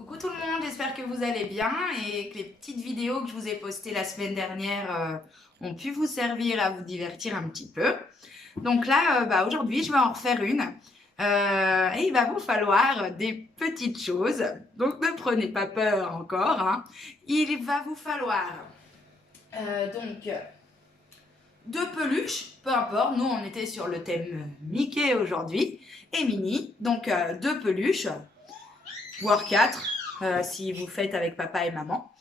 Coucou tout le monde, j'espère que vous allez bien et que les petites vidéos que je vous ai postées la semaine dernière ont pu vous servir à vous divertir un petit peu. Donc là, aujourd'hui, je vais en refaire une et il va vous falloir des petites choses. Donc ne prenez pas peur encore, hein. Il va vous falloir donc deux peluches, peu importe, nous on était sur le thème Mickey aujourd'hui et Minnie, donc deux peluches, voire quatre si vous faites avec papa et maman.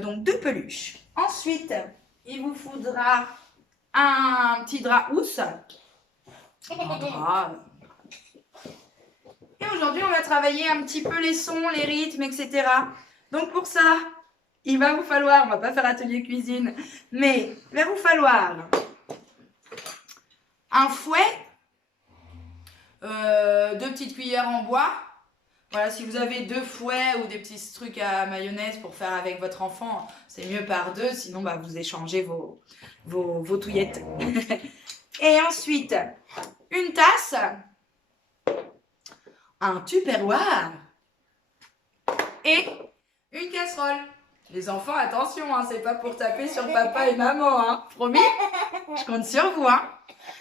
Donc deux peluches. Ensuite, il vous faudra un petit drap housse. Un drap. Et aujourd'hui, on va travailler un petit peu les sons, les rythmes, etc. Donc pour ça, il va vous falloir, on va pas faire atelier cuisine, mais il va vous falloir un fouet, deux petites cuillères en bois. Voilà, si vous avez deux fouets ou des petits trucs à mayonnaise pour faire avec votre enfant, c'est mieux par deux, sinon vous échangez vos touillettes. Et ensuite, une tasse, un tupperware et une casserole. Les enfants, attention, hein, c'est pas pour taper sur papa et maman, hein, promis. Je compte sur vous. Hein.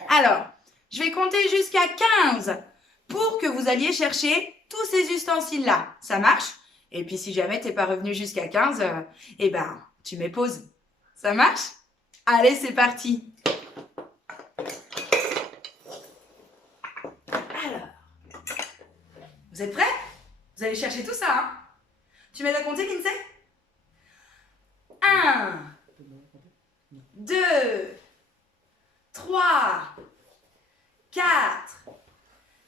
Alors, je vais compter jusqu'à 15 pour que vous alliez chercher tous ces ustensiles-là. Ça marche? Et puis, si jamais t'es pas revenu jusqu'à 15, tu mets pause. Ça marche? Allez, c'est parti. Alors, vous êtes prêts? Vous allez chercher tout ça, hein? Tu m'aides à compter, Kinsey? 1, 2, 3, 4,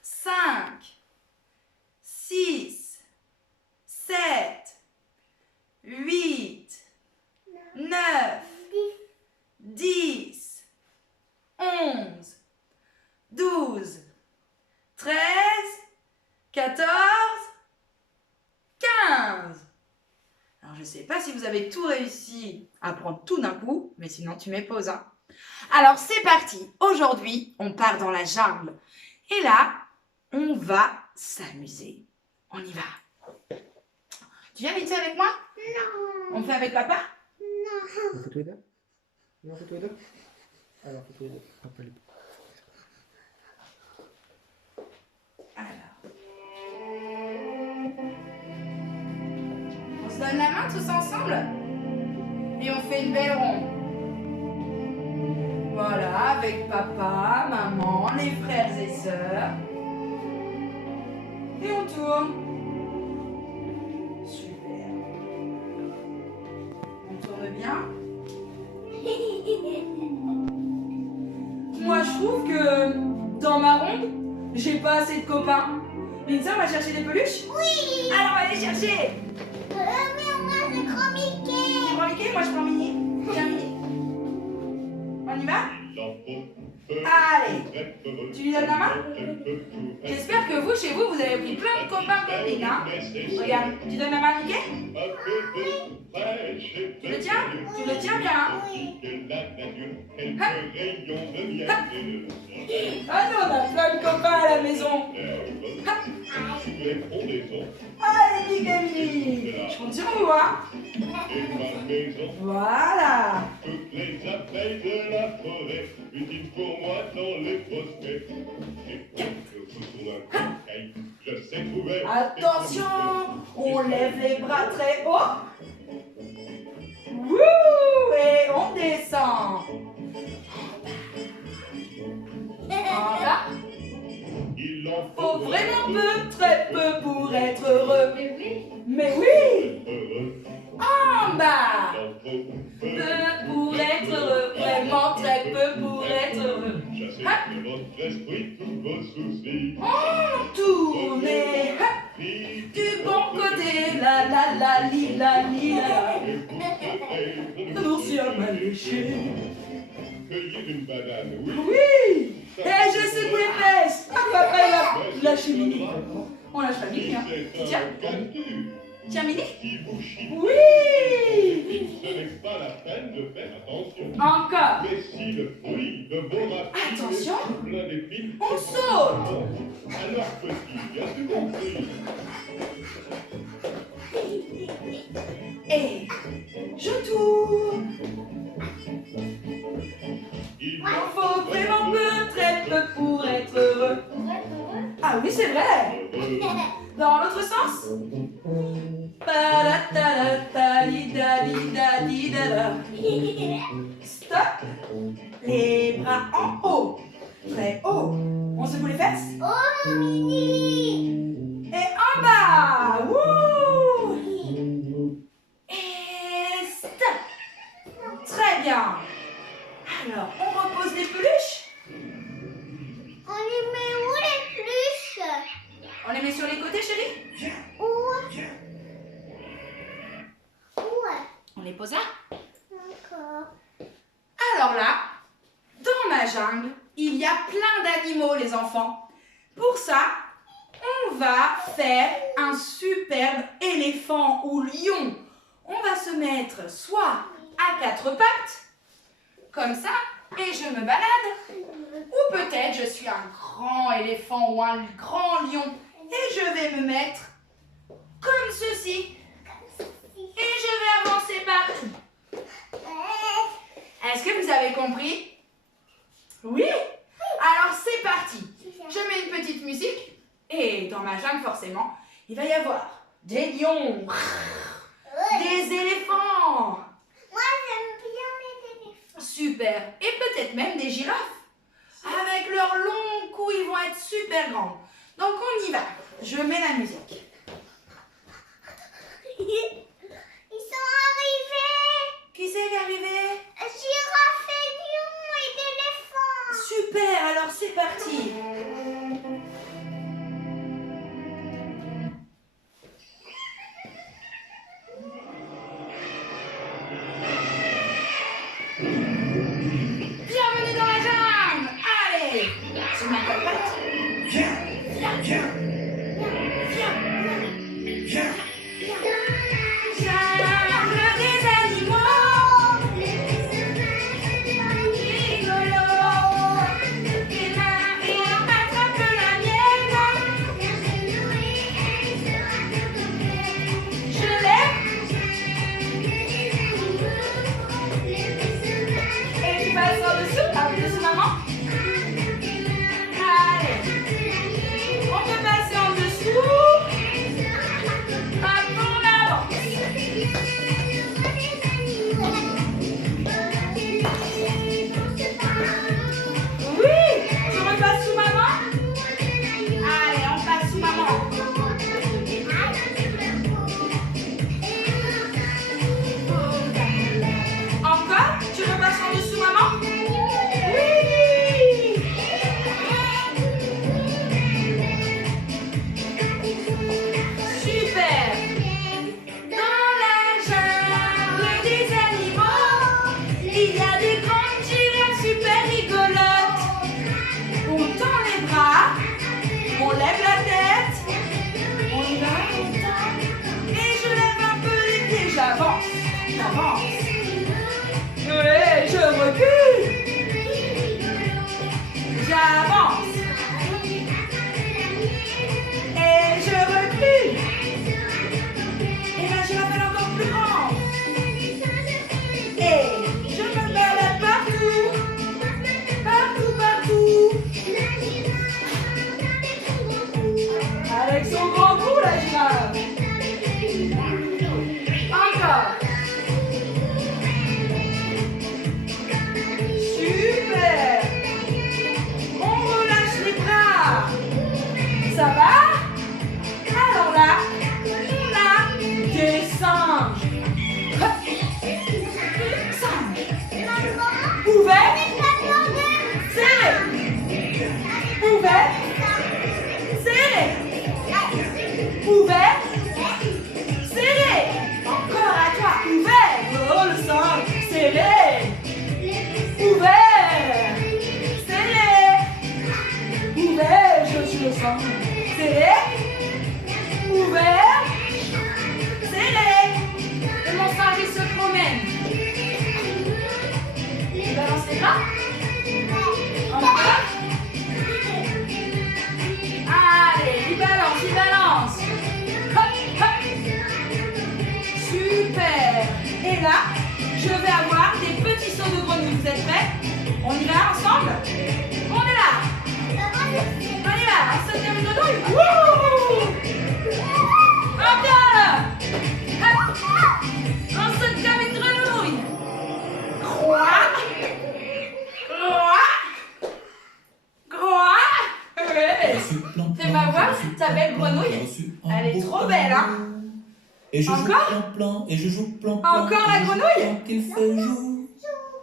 5, 6, 7, 8, 9, 10, 11, 12, 13, 14, 15. Alors, je ne sais pas si vous avez tout réussi à prendre tout d'un coup, mais sinon tu mets pause. Hein. Alors, c'est parti. Aujourd'hui, on part dans la jungle. Et là, on va s'amuser. On y va. Tu viens vite avec moi? Non. On fait avec papa? Non. On fait tous les deux? On fait tous les deux? Alors, on fait tous les deux. Papa, les... Alors. On se donne la main tous ensemble? Et on fait une belle ronde. Voilà, avec papa, maman, les frères et sœurs. Et on tourne. Super. On tourne bien. Moi, je trouve que dans ma ronde, j'ai pas assez de copains. Lindsay, on va chercher des peluches? Oui. Alors, on va aller chercher. Mais moi, je prends Mickey. Tu prends Mickey? Moi, je prends Minnie. Tiens, Minnie. On y va? Allez. Tu lui donnes la main? J'espère que vous, chez vous, vous avez pris plein de copains copines, hein? Regarde, tu donnes la main à Mickey? Tu le tiens? Tu le tiens bien, hein? Ah non, on a plein de copains à la maison. Allez, Mickey, Minnie. Je compte sur vous, hein? Voilà. Toutes les abeilles de la forêt, utiles pour moi dans les prospects. Et pour le foutre d'un cocaille, je sais trouver. Attention, on lève les bras très haut. Wouh, et on descend. Voilà. Il en Faut vraiment peu, très peu pour être heureux. Mais oui. heureux. En bas. Peu Peu pour être heureux, vraiment très peu pour être heureux. chassez de votre esprit tous vos soucis. On tourne du bon côté, la la la li la li la. L'ours a mal léché. Cueillir une banane, oui. Oui. Et je secoue les fesses. Ah, papa, il a lâché Minnie. On lâche pas Minnie, hein. C'est Tiens. un cactus. Tiens, Mini. Si vous chiffrez, Oui. ce n'est pas la peine de faire attention. Encore. Mais si le fruit de vos racines Attention. est plein d'épines, On saute. alors petit, as-tu compris? Et je tourne. Il Il faut vraiment peu, très peu pour être heureux. Ah oui, c'est vrai. Dans l'autre sens. Stop. Les bras en haut. Très haut. On secoue les fesses. Oh, Mini. Et en bas. Wouh. Et stop. Très bien. Alors, on repose les peluches. On les met où les peluches? On les met sur les côtés, chérie. Où? Où? On les pose là. Encore. Alors là, dans ma jungle, il y a plein d'animaux, les enfants. Pour ça, on va faire un superbe éléphant ou lion. On va se mettre soit à quatre pattes, comme ça, et je me balade. Ou peut-être je suis un grand éléphant ou un grand lion, et je vais me mettre comme ceci. Et je vais avancer partout. Est-ce que vous avez compris? Oui? Alors c'est parti. Je mets une petite musique et dans ma jungle forcément, il va y avoir des lions, des éléphants. Moi, j'aime bien les éléphants. Super. Et peut-être même des girafes. Avec leurs longs coups, ils vont être super grands. Donc on y va. Je mets la musique. Ils sont arrivés. Qui c'est qui est arrivé? Girafe et lion et d'éléphants. Super, alors c'est parti. Bienvenue dans la jungle. Allez, sur ma patte. Viens. Jungle des animaux. Rigolo. Des mains et en pattes. Ouais. Elle est trop belle, hein? Et je joue Encore? plan-plan, et je joue plan-plan. Encore la grenouille? Qu'il fait jour.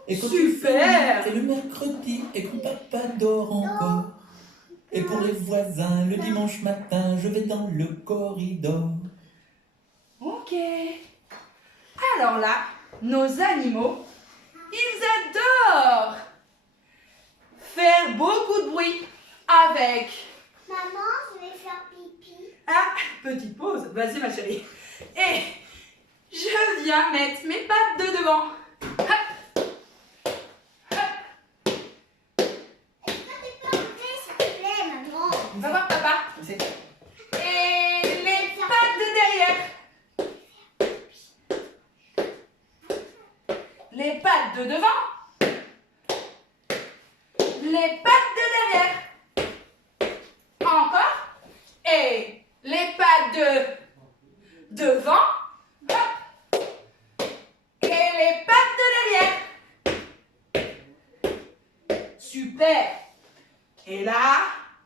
Et quand Super! et le mercredi, et quand papa dort encore. Et pour les voisins, le dimanche matin, je vais dans le corridor. Ok. Alors là, nos animaux, ils adorent faire beaucoup de bruit avec... Maman, je vais faire pipi. Ah, petite pause. Vas-y ma chérie. Et je viens mettre mes pattes de devant. Hop. Hop. Est-ce que tu peux enlever, s'il te plaît, maman? Va voir papa. Et les pattes de derrière. Les pattes de devant. Les pattes de derrière. Encore. Et les pattes de devant. Hop. Et les pattes de derrière. Super. Et là,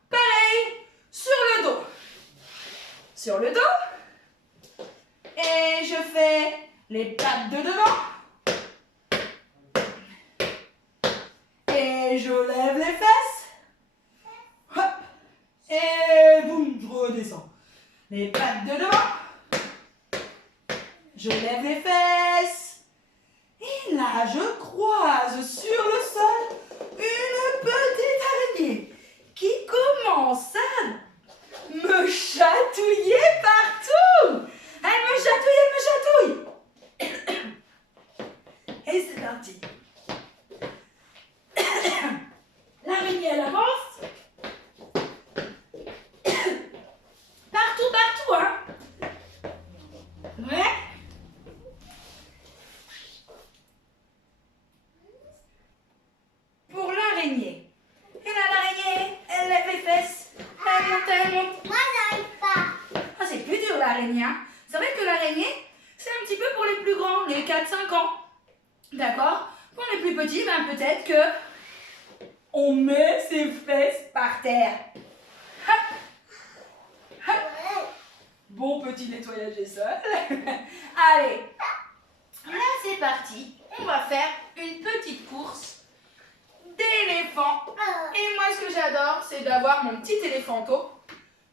pareil, sur le dos. Sur le dos. Et je fais les pattes de devant. Et je lève les fesses. Hop. Et boum, je redescends. Les pattes de devant. Je lève les fesses. Et là, je croise sur le sol une petite araignée qui commence à me chatouiller partout. Elle me chatouille, elle me chatouille. Et c'est parti. L'araignée, elle avance. Partout, partout, hein. Ouais. Pour l'araignée. Et là, l'araignée, elle lève les fesses. Elle monte, elle monte. Moi, j'arrive pas. Ah, c'est plus dur, l'araignée, hein. C'est vrai que l'araignée, c'est un petit peu pour les plus grands, les 4-5 ans. D'accord? Pour les plus petits, ben peut-être que on met ses fesses par terre. Hop. Hop. Bon petit nettoyage des sols. Allez. Là, c'est parti. On va faire une petite course d'éléphant. Et moi, ce que j'adore, c'est d'avoir mon petit éléphanto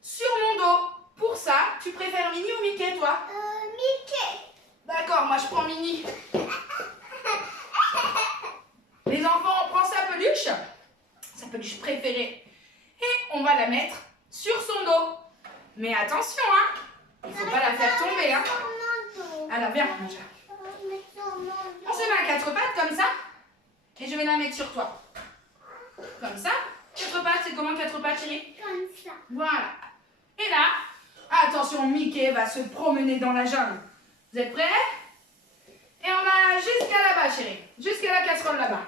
sur mon dos. Pour ça, tu préfères Minnie ou Mickey, toi? Mickey. D'accord, moi je prends Minnie. Les enfants, on prend sa peluche préférée. Et on va la mettre sur son dos. Mais attention, hein, il ne faut pas la faire tomber, hein. Alors, viens, Anja. On se met à 4 pattes comme ça. Et je vais la mettre sur toi. Comme ça. 4 pattes, c'est comment 4 pattes, chérie? Comme ça. Voilà. Et là, attention, Mickey va se promener dans la jungle. Vous êtes prêts? Et on va jusqu'à là-bas, chérie. Jusqu'à la casserole là-bas.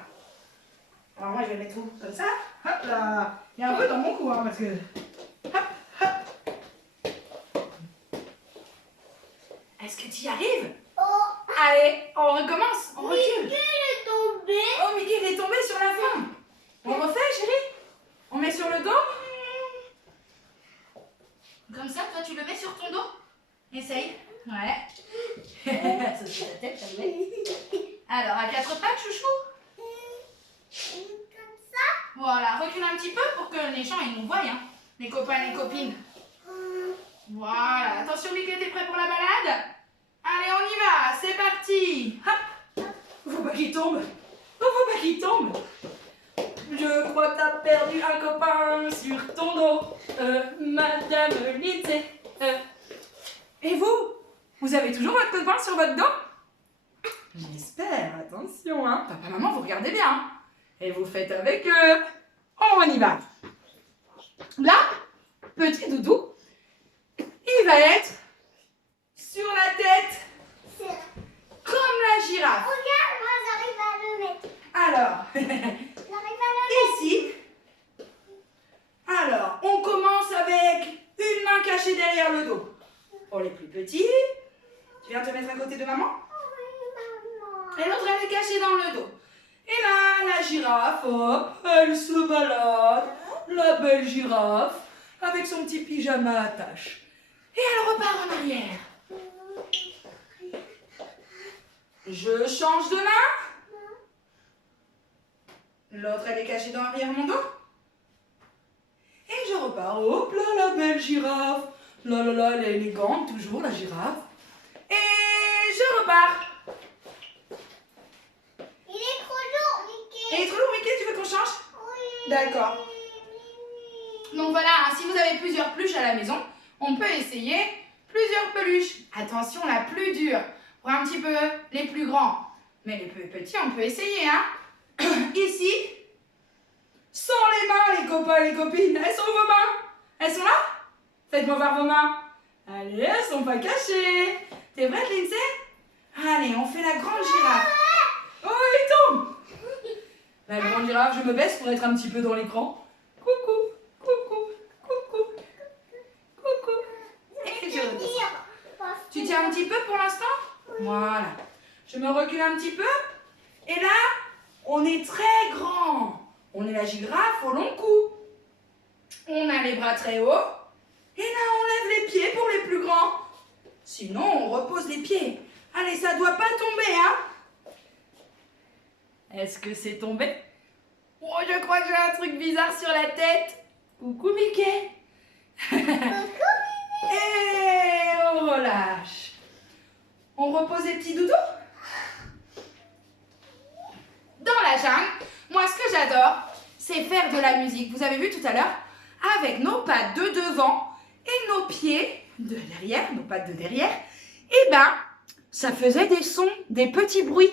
Alors moi, je vais le mettre où? Comme ça. Hop là. Il y a un peu dans mon cou, hein, parce que... Hop, hop. Est-ce que tu y arrives? Oh, Allez, on recommence. On recule. Mickey est tombé. Oh, Mickey, il est tombé sur la fin. On refait, chérie? On met sur le dos? Comme ça, toi, tu le mets sur ton dos. Essaye. Ouais. Ça se fait la tête, ça le met. Alors, à 4 pattes, chouchou. Comme ça. Voilà, recule un petit peu pour que les gens ils nous voient, hein. Les copains et les copines. Voilà, attention Mickey, t'es prêt pour la balade? Allez, on y va, c'est parti. Hop. Faut pas qu'il tombe. Oh, faut pas qu'il tombe. Je crois que t'as perdu un copain sur ton dos, Madame Lindsay. Et vous? Vous avez toujours votre copain sur votre dos? J'espère, attention, hein. Papa, maman, vous regardez bien. Hein. Et vous faites avec eux. On y va. Là, petit doudou, il va être sur la tête comme la girafe. Regarde, moi j'arrive à le mettre. Alors, J'arrive à le ici, alors, on commence avec une main cachée derrière le dos. Pour les plus petits, tu viens te mettre à côté de maman? mettre. Et l'autre, elle est cachée dans le dos. Et là, la girafe, hop, elle se balade. La belle girafe, avec son petit pyjama à taches. Et elle repart en arrière. Je change de main. L'autre, elle est cachée dans l'arrière mon dos. Et je repars. Hop là, la belle girafe. Là, là, là, elle est élégante, toujours, la girafe. Et je repars. Il est trop lourd, Mickey. Et trop lourd, Mickey, tu veux qu'on change? Oui. D'accord. Donc voilà, hein, si vous avez plusieurs peluches à la maison, on peut essayer plusieurs peluches. Attention, la plus dure pour un petit peu les plus grands. Mais les plus petits, on peut essayer. Hein. Ici, sans les mains, les copains et les copines. Elles sont où vos mains? Elles sont là? Faites-moi voir vos mains. Allez, elles sont pas cachées. T'es prête, Lindsay? Allez, on fait la grande girafe. Oh, il tombe. La grande girafe, je me baisse pour être un petit peu dans l'écran. Coucou, coucou, coucou, coucou. Et je redescends. Tu tiens un petit peu pour l'instant? Voilà. Je me recule un petit peu. Et là, on est très grand. On est la girafe au long cou. On a les bras très hauts. Et là, on lève les pieds pour les plus grands. Sinon, on repose les pieds. Allez, ça doit pas tomber, hein? Est-ce que c'est tombé? Oh, je crois que j'ai un truc bizarre sur la tête. Coucou, Mickey. Et on relâche. On repose les petits doudous. Dans la jungle, moi, ce que j'adore, c'est faire de la musique. Vous avez vu tout à l'heure, avec nos pattes de devant et nos pieds de derrière, nos pattes de derrière, et ben, ça faisait des sons, des petits bruits.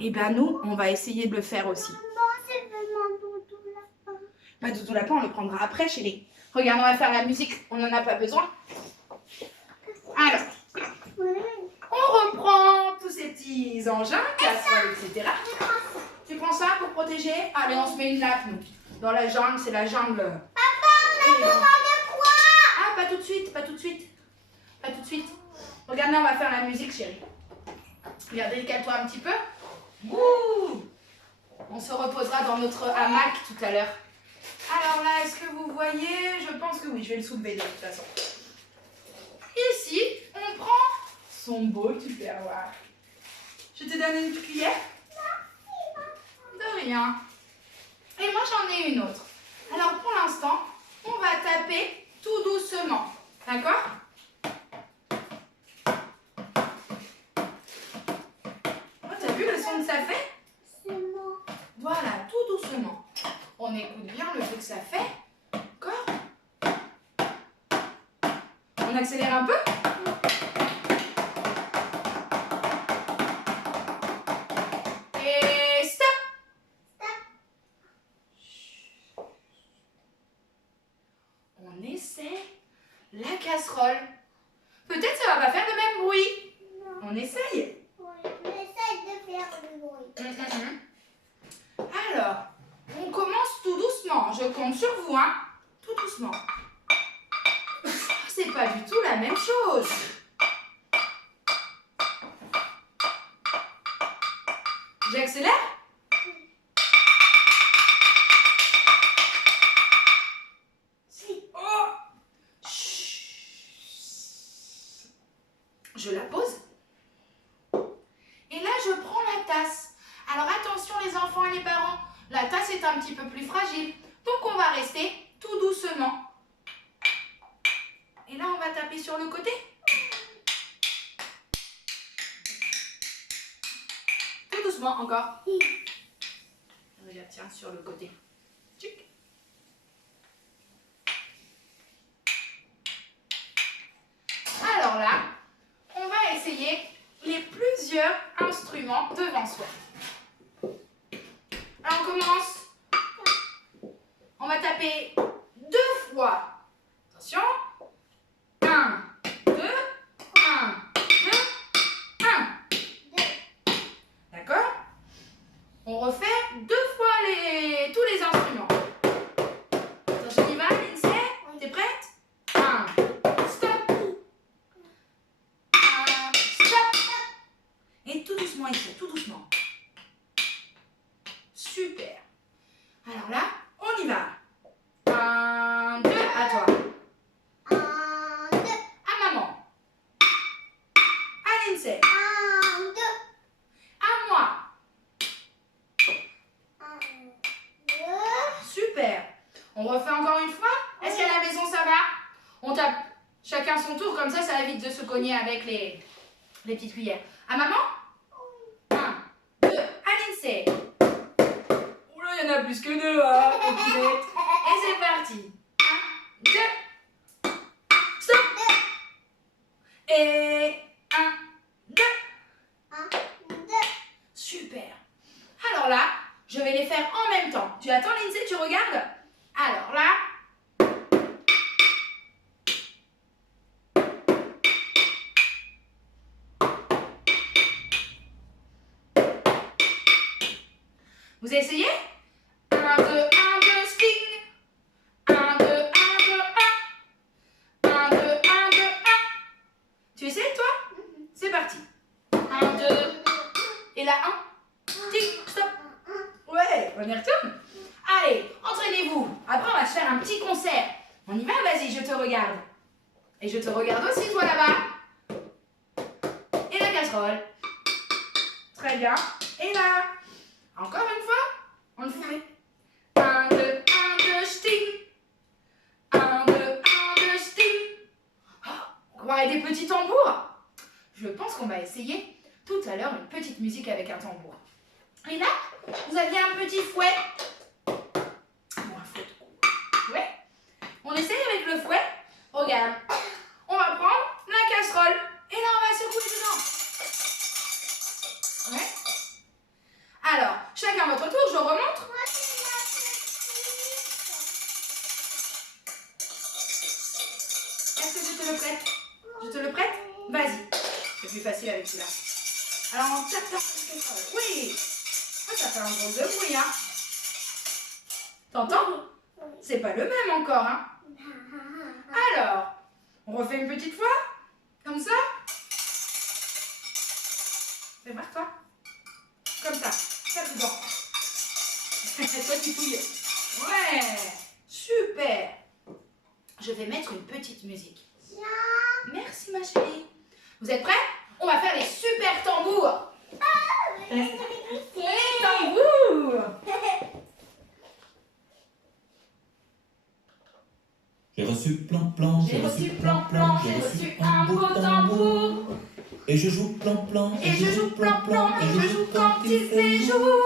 Et ben nous, on va essayer de le faire aussi. Maman, c'est vraiment doudou lapin. Pas doudou lapin, on le prendra après, chérie. Regarde, on va faire la musique, on n'en a pas besoin. Alors, on reprend tous ces petits engins, casseroles, etc. Tu prends ça pour protéger? Allez, on se met une nappe, nous. Dans la jungle, c'est la jungle. Papa, on a besoin de quoi? Ah, pas tout de suite, pas tout de suite. Pas tout de suite. Regarde, là, on va faire la musique, chérie. Regardez, décale-toi un petit peu. Ouh! On se reposera dans notre hamac tout à l'heure. Alors là, est-ce que vous voyez? Je pense que oui, je vais le soulever de toute façon. Ici, on prend son beau tupperware. Je te donne une cuillère? De rien. Et moi, j'en ai une autre. Alors, pour l'instant, on va taper tout doucement. D'accord? Oh, t'as vu le son que ça fait? C'est moi. Voilà, tout doucement. On écoute bien le bruit que ça fait. D'accord? On accélère un peu? Et stop! On essaie la casserole. Peut-être ça va pas faire le même bruit. Non. On essaye. Oui, on essaie de faire du bruit. Alors, on commence tout doucement. Je compte sur vous, hein. Tout doucement. C'est pas du tout la même chose. J'accélère? Si. Oh. Chut. Je la pose. Et là, je prends la tasse. Alors attention les enfants et les parents, la tasse est un petit peu plus fragile. Donc on va rester tout doucement. Et là, on va taper sur le côté. Tout doucement encore. Regarde, tiens, sur le côté. Tchic. Alors là, on va essayer les plusieurs instruments devant soi. Alors on commence. On va taper 2 fois. Attention. 1, 2, 1, 2, 1. D'accord? On refait 2 fois tous les instruments. Attention, on y va, Lindsay? T'es prête? 1, stop. 1, stop. Et tout doucement ici, tout doucement. Super. Alors là, on y va. 1, 2, à toi. 1, 2. À maman. Lindsay. 1, 2, À moi. 1, 2. Super. On refait encore une fois. Est-ce qu'à la maison ça va? On tape chacun son tour, comme ça évite de se cogner avec les petites cuillères. À maman? 1, 2, à Lindsay. Oula, il y en a plus que 2, hein, coquinette. Et c'est parti. 1, 2. Stop. Et 1, 2. 1, 2. Super. Alors là, je vais les faire en même temps. Tu attends, Lindsay, tu regardes? Alors là. Vous essayez? 1, 2, 1, 2, sting. 1, 2, 1, 2, 1. 1, 2, 1, 2, 1. Tu essayes, toi? C'est parti. 1, 2. Et là, 1. Tic, stop. Ouais, on y retourne. Allez, entraînez-vous. Après, on va se faire un petit concert. On y va? Vas-y, je te regarde. Et je te regarde aussi, toi, là-bas. Et la casserole. Très bien. Et là. Encore une fois. On le fait. 1, 2, 1, 2, sting. 1, 2, 1, 2, sting. Oh, on va avoir des petits tambours. Je pense qu'on va essayer tout à l'heure une petite musique avec un tambour. Et là, vous aviez un petit fouet. Bon, un fouet de cou. Ouais. On essaye avec le fouet. Regarde. On va prendre la casserole. Et là, on va secouer dedans. Ouais. Alors, chacun votre tour, je remonte. Moi, c'est la Est-ce que je te le prête? Je te le prête? Vas-y. C'est plus facile avec celui-là. Alors, on tape, tape, tape. Oui. Ah, ça fait un drôle de bruit, hein. T'entends? C'est pas le même encore, hein. Alors, on refait une petite fois. Comme ça. Fais voir, toi. Comme ça. Tape dedans. Toi, tu fouilles. Ouais. Super. Je vais mettre une petite musique. Merci, ma chérie. Vous êtes prêts? On va faire les super tambours. Les tambours. J'ai reçu plan-plan, J'ai reçu plan-plan, j'ai reçu un beau tambour. Et je joue plan-plan, Et je joue plan-plan, et je joue quand il fait jour.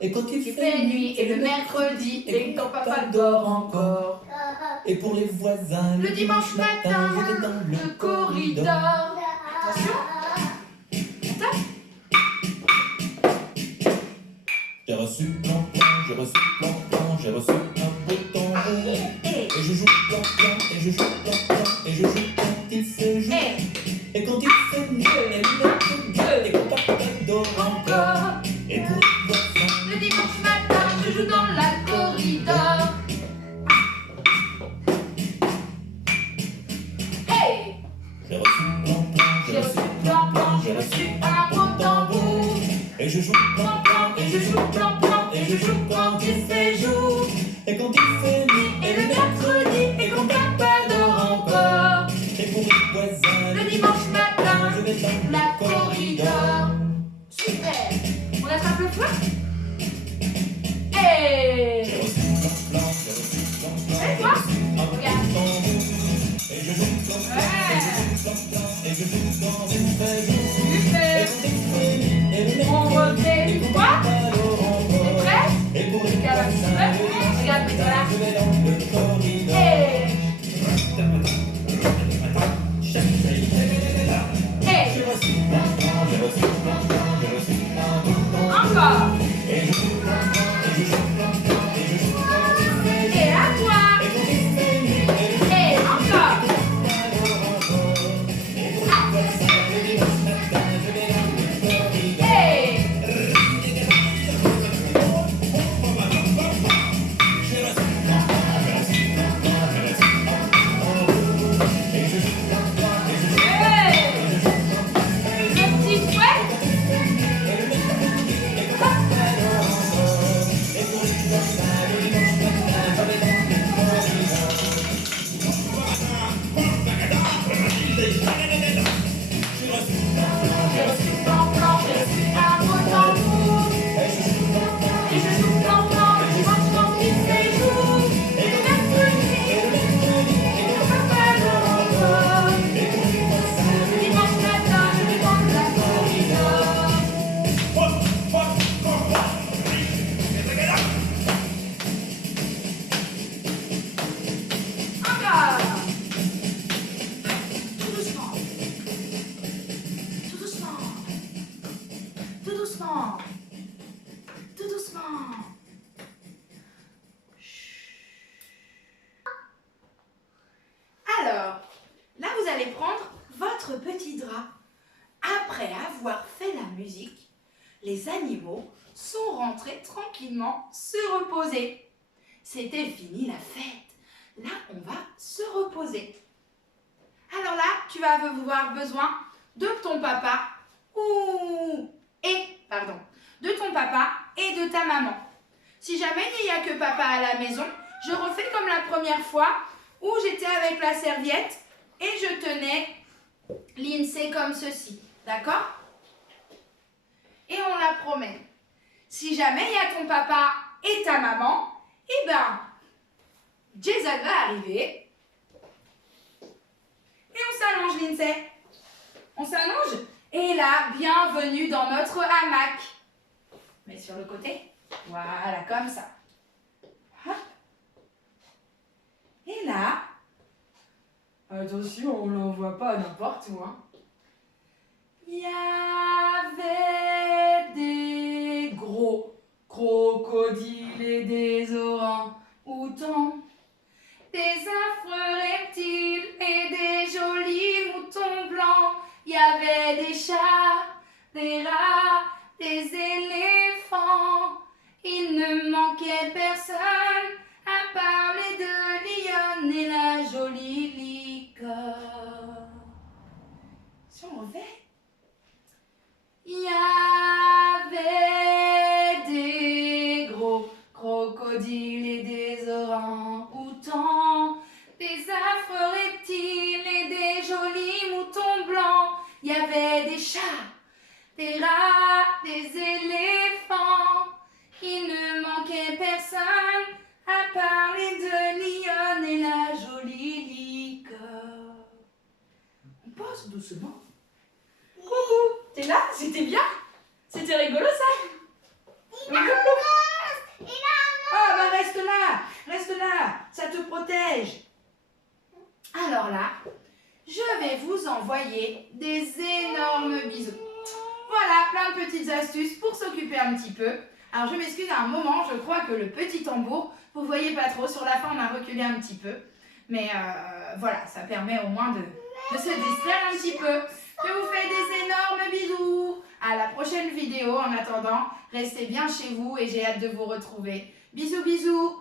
Et quand il Il fait nuit, et le mercredi, et quand papa dort encore. Et pour les voisins, Le dimanche matin, je vais dans le corridor. Attention. On tape. J'ai reçu plan-plan, j'ai reçu plan-plan, j'ai reçu un beau tambour. Et, Et je joue plan-plan, et je joue plan-plan, et je joue quand il fait jour. Et quand il fait nuit, et le mercredi, et quand papa dort encore. Et pour les voisins, le dimanche matin, je joue dans la corridor. Hey! j'ai reçu plan-plan, J'ai reçu plan-plan, j'ai reçu un beau tambour. et je joue plan-plan, Et je joue plan-plan, et je joue quand il fait jour. et quand il fait nuit, Et le mercredi, et quand papa dort encore. et pour les voisins, Le dimanche matin, je vais dans la le corridor. Super! On attrape le fouet? Hey! J'ai reçu plan-plan, j'ai reçu plan-plan, Et j'ai toi? reçu un beau Regarde. tambour. Et je joue plan-plan, et je joue plan-plan, et je joue quand il fait jour. Et Super! quand il fait nuit, et le On mercredi, refait et une quand fois. papa dort T'es encore. prêt? Et pour les Regarde un petit voisins, peu. Regarde, mets-toi là. je vais dans le corridor. Hey! Hey! J'ai reçu plan-plan, j'ai reçu plan-plan, j'ai reçu un beau tambour. Encore! Et je joue plan-plan, et je joue plan-plan, et je joue quand il fait jour. Et à toi! Et quand il fait nuit, et le Et encore! papa dort encore. Et pour les voisins, le dimanche matin, je vais dans le corridor. Hey! J'ai reçu plan-plan, j'ai reçu plan-plan, j'ai reçu un beau tambour. Et je joue plan-plan, et je joue Hey! plan-plan, et je joue quand il fait jour. Le petit fouet! doucement. Tout doucement. Alors, là, vous allez prendre votre petit drap. Après avoir fait la musique, les animaux sont rentrés tranquillement se reposer. C'était fini la fête. Là, on va se reposer. Alors là, tu vas avoir besoin de ton papa de ton papa et de ta maman. Si jamais il n'y a que papa à la maison, je refais comme la première fois où j'étais avec la serviette et je tenais l'INSEE comme ceci. D'accord? Et on la promet. Si jamais il y a ton papa et ta maman, eh ben, Jason va arriver et on s'allonge, l'INSEE. On s'allonge et là, bienvenue dans notre hamac. Mets sur le côté. Voilà, comme ça. Hop. Et là, attention, on ne l'envoie pas n'importe où. Hein. Il y avait des gros crocodiles et des orang-outans, des affreux reptiles et des jolis moutons blancs. Il y avait des chats, des rats, des éléphants. Il ne manquait personne à parler de Lionne et la jolie licorne. Si on refait. Il y avait des gros crocodiles et des orang-outans, des affreux reptiles et des jolis moutons blancs. Il y avait des chats, des rats, des éléphants. Il ne manquait personne à parler de Lionne et la jolie licorne. On pose doucement. Coucou, t'es là? C'était bien? C'était rigolo ça? Ah bah reste là, ça te protège. Alors là, je vais vous envoyer des énormes bisous. Voilà, plein de petites astuces pour s'occuper un petit peu. Alors je m'excuse à un moment, je crois que le petit tambour, vous voyez pas trop, sur la fin on a reculé un petit peu. Mais voilà, ça permet au moins de se distraire un petit peu. Je vous fais des énormes bisous. À la prochaine vidéo. En attendant, restez bien chez vous et j'ai hâte de vous retrouver. Bisous, bisous.